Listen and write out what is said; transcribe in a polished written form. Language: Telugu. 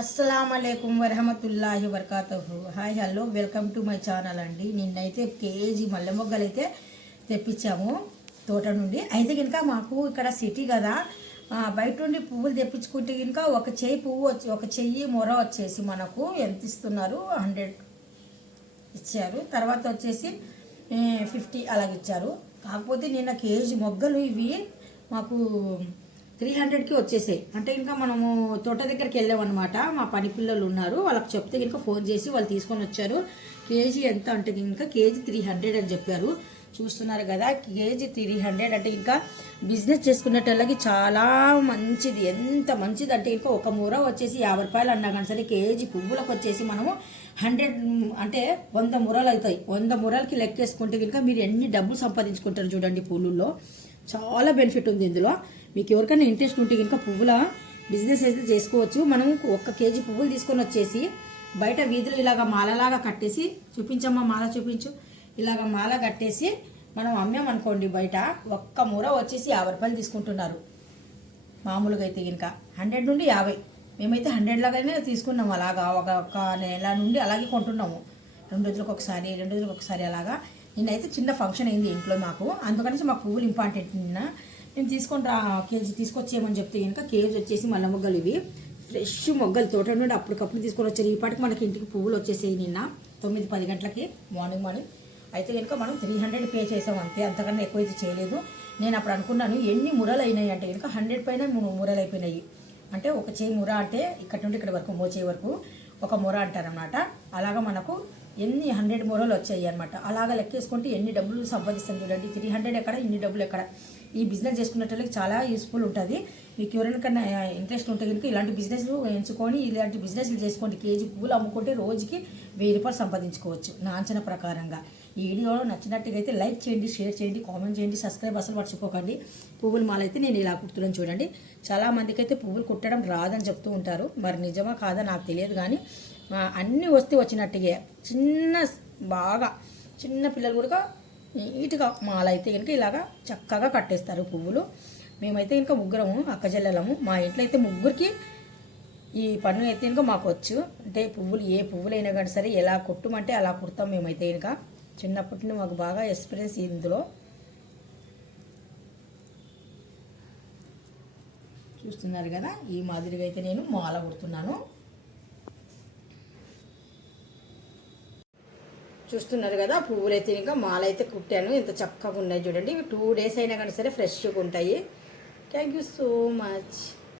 అస్సలాముఅలైకుం వరహమతుల్లాహి వబర్కాతుహు. Hi hello welcome to my channel అండి. నిన్నైతే కేజీ మల్లె మొగ్గలు అయితే తెప్పించాము తోట నుండి. అయితే కనుక మాకు ఇక్కడ సిటీ కదా, బయట నుండి పువ్వులు తెప్పించుకుంటే కనుక ఒక చెయ్యి పువ్వు వచ్చి ఒక చెయ్యి మొర వచ్చేసి మనకు ఎంత ఇస్తున్నారు, 100 ఇచ్చారు. తర్వాత వచ్చేసి 50 అలాగిచ్చారు. కాకపోతే నిన్న కేజీ మొగ్గలు ఇవి మాకు 300కి వచ్చేసాయి. అంటే ఇంకా మనము తోట దగ్గరికి వెళ్ళామన్నమాట. మా పని పిల్లలు ఉన్నారు, వాళ్ళకి చెప్తే ఇంకా ఫోన్ చేసి వాళ్ళు తీసుకొని వచ్చారు. కేజీ ఎంత అంటే ఇంకా కేజీ 300 అని చెప్పారు. చూస్తున్నారు కదా, కేజీ 300 అంటే ఇంకా బిజినెస్ చేసుకునేటోళ్ళకి చాలా మంచిది. ఎంత మంచిది అంటే ఇంకా ఒక మూర వచ్చేసి 50 రూపాయలు అన్నా కానీ సరే, కేజీ పువ్వులకు వచ్చేసి మనము 100 అంటే 100 మురలు అవుతాయి. 100 మురలకి లెక్కేసుకుంటే కనుక మీరు ఎన్ని డబ్బులు సంపాదించుకుంటారు చూడండి. పువ్వుల్లో చాలా బెనిఫిట్ ఉంది ఇందులో. మీకు ఎవరికైనా ఇంట్రెస్ట్ ఉంటే కనుక పువ్వుల బిజినెస్ అయితే చేసుకోవచ్చు. మనం 1 కేజీ పువ్వులు తీసుకొని వచ్చేసి బయట వీధులు ఇలాగ మాలలాగా కట్టేసి, చూపించమ్మా మాల చూపించు, ఇలాగ మాల కట్టేసి మనం అమ్మామనుకోండి, బయట 1 మూర వచ్చేసి 50 రూపాయలు తీసుకుంటున్నారు. మామూలుగా అయితే కనుక 100 నుండి 50, మేమైతే 100 లాగానే తీసుకున్నాము. అలాగా ఒక నెల నుండి అలాగే కొంటున్నాము. 2 రోజులకు ఒకసారి 2 రోజులకు ఒకసారి అలాగా. నిన్నైతే చిన్న ఫంక్షన్ అయింది ఇంట్లో మాకు, అందుకని మాకు పువ్వులు ఇంపార్టెంట్. నిన్న నేను తీసుకొని కేజీ తీసుకొచ్చేయమని చెప్తే కనుక కేజీ వచ్చేసి మల్లె మొగ్గలు, ఇవి ఫ్రెష్ మొగ్గలు తోట నుండి అప్పటికప్పుడు తీసుకొని వచ్చారు. ఈ పాటికి మనకి ఇంటికి పువ్వులు వచ్చేసాయి నిన్న 9-10 గంటలకి మార్నింగ్. అయితే కనుక మనం 300 పే చేసాం అంతే, అంతకన్నా ఎక్కువైతే చేయలేదు. నేను అప్పుడు అనుకున్నాను ఎన్ని మురలు అయినాయి అంటే కనుక 100 పైన 3 మురలు అయిపోయినాయి. అంటే ఒక చేయి ముర అంటే ఇక్కడ నుండి ఇక్కడ వరకు, మోచేయి వరకు ఒక ముర అంటారనమాట. అలాగా మనకు ఎన్ని 100 మురలు వచ్చాయి అనమాట. అలాగా లెక్కేసుకుంటే ఎన్ని డబ్బులు సంపాదిస్తాం చూడండి. 300 ఎక్కడ, ఇన్ని డబ్బులు ఎక్కడ. ఈ బిజినెస్ చేసుకున్నట్లకి చాలా యూస్ఫుల్ ఉంటుంది. మీకు ఎవరికైనా ఇంట్రెస్ట్ ఉంటే కనుక ఇలాంటి బిజినెస్ ఎంచుకొని ఇలాంటి బిజినెస్లు చేసుకోండి. కేజీ పువ్వులు అమ్ముకుంటే రోజుకి 1000 రూపాయలు సంపాదించుకోవచ్చు నా అంచనా ప్రకారంగా. ఈ వీడియో నచ్చినట్టుగా అయితే లైక్ చేయండి, షేర్ చేయండి, కామెంట్ చేయండి, సబ్స్క్రైబ్ అసలు మర్చిపోకండి. పువ్వులు మాల అయితే నేను ఇలా కుడుతున్నాను చూడండి. చాలామందికి అయితే పువ్వులు కుట్టడం రాదని చెప్తూ ఉంటారు. మరి నిజమా కాదా నాకు తెలియదు, కానీ అన్నీ వస్తే వచ్చినట్టుగా బాగా చిన్న పిల్లలు కూడా నీట్గా మాల అయితే కనుక ఇలాగా చక్కగా కట్టేస్తారు పువ్వులు. మేమైతే ఇంకా ముగ్గురము అక్కజెల్లెలము. మా ఇంట్లో అయితే ముగ్గురికి ఈ పన్ను అయితే ఇంకా మాకు వచ్చు. అంటే పువ్వులు ఏ పువ్వులైనా కానీ సరే ఎలా కుట్టమంటే అలా కుడతాం మేమైతే ఇంకా. చిన్నప్పటి నుండి మాకు బాగా ఎక్స్పీరియన్స్ ఇందులో. చూస్తున్నారు కదా, ఈ మాదిరిగా అయితే నేను మాల కుడుతున్నాను. చూస్తున్నారు కదా, పువ్వులు అయితే ఇంకా మాల అయితే కుట్టాను. ఎంత చక్కగా ఉన్నాయి చూడండి. 2 డేస్ అయినా కానీ సరే ఫ్రెష్గా ఉంటాయి. Thank you so much.